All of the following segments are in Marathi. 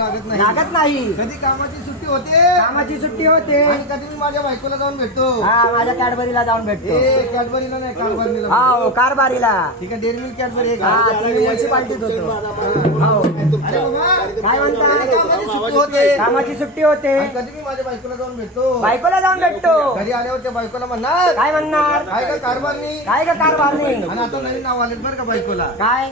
लागत नाही. लागत नाही. कधी कामाची सुट्टी होते? कामाची सुट्टी होते. आणि कधी मी माझ्या बायकोला जाऊन भेटतो. हा माझ्या कॅडबरीला जाऊन भेटतो. ए कॅडबरीला नाही कारभारणीला हा हो कारभारीला. ठीक आहे डेअरी मिल्क कॅडबरी हा म्युन्सिपाल्टीत होतो. हो. अरे बाबा, काय म्हणता? कामाची सुट्टी होते? कामाची सुट्टी होते. आणि कधी मी माझ्या बायकोला जाऊन भेटतो. बायकोला जाऊन भेटतो. घरी आल्यावर त्या बायकोला म्हणणार. काय म्हणणार? काय का कारभारनी? काय का कारभारनी? आणि आता नवीन नाव आलेत बरं का बायकोला. काय?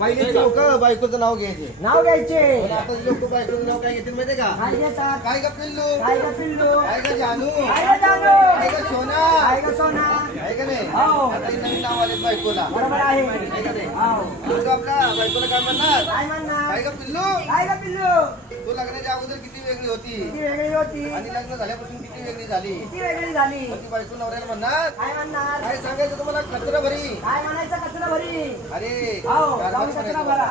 पहिले लोक बायकोचं नाव घ्यायचे. नाव घ्यायचे. पण आता लोक बायकोचं नाव काय घेतील माहितीये का? काय घेतात? काय का पिल्लू? काय का पिल्लू? काय का जानू? काय का जानू? का सोना? काय का सोना? आहे का नाही? हो. आता हे नवीन नाव आलेत बायकोला. बरोबर आहे. आहे का नाही? हो. लोक आपल्या बायकोला काय म्हणणार? काय म्हणणार? काय का पिल्लू? काय का पिल्लू? तू लग्नाच्या अगोदर किती वेगळी होती? किती वेगळी होती? आणि लग्न झाल्यापासून किती वेगळी झाली? किती वेगळी झाली? पण ती बायको नवऱ्याला म्हणणार? काय म्हणणार? काय सांगायचं तुम्हाला? कचरा भरी. काय म्हणायचं? कचरा भरी. अरे हो कचरा. भरा.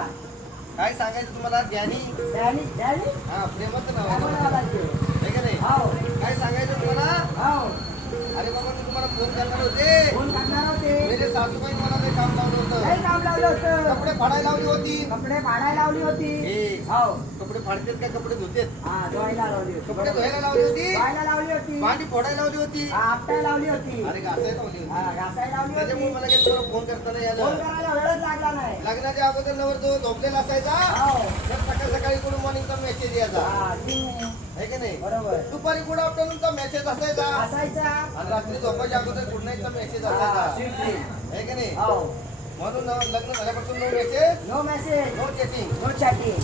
काय सांगायचं तुम्हाला? ज्ञानी. द्यानी द्यानी हा प्रेमच नाव आहे म्हणावं लागते? आहे का नाही हो काय सांगायचं तुम्हाला हो अरे बाबा मी तुम्हाला फोन करणार होते. कोण करणार होते. मेरे सासूबाई मला ते काम लावलं होतं. काही काम लावलं होतं. कपडे फाडायला लावली होती. कपडे फाडायला लावली होती. हे हो. कपडे फाडतेत काय कपडे धुतेत. हा धुवायला लावली होती. कपडे धुवायला लावली होती. धुवायला लावली होती. भांडी फोडायला लावली होती. हा, आपटायला लावली होती. अरे घासायला लावली हा, होती घासायला लावली त्याच्यामुळे होती मला काही तुम्हाला फोन करता नाही फोन करायला वेळच लागला नाही. लग्नाच्या अगोदर नवर जो झोपलेला असायचा हो. तर सकाळ सकाळी गुड मॉर्निंगचा मेसेज यायचा. हा, ती- आहे की नाही? बरोबर दुपारी गुड आफ्टरनूनचा मेसेज असायचा. असायचा. आणि रात्री झोपायच्या अगोदर गुड नाईटचा मेसेज असायचा. आहे की नाही? म्हणून लग्न झाल्यापासून no message no message no chatting no chatting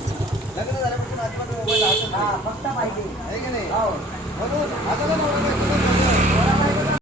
लग्न झाल्यापासून अजिबात मोबाईल हा. फक्त पाहिजे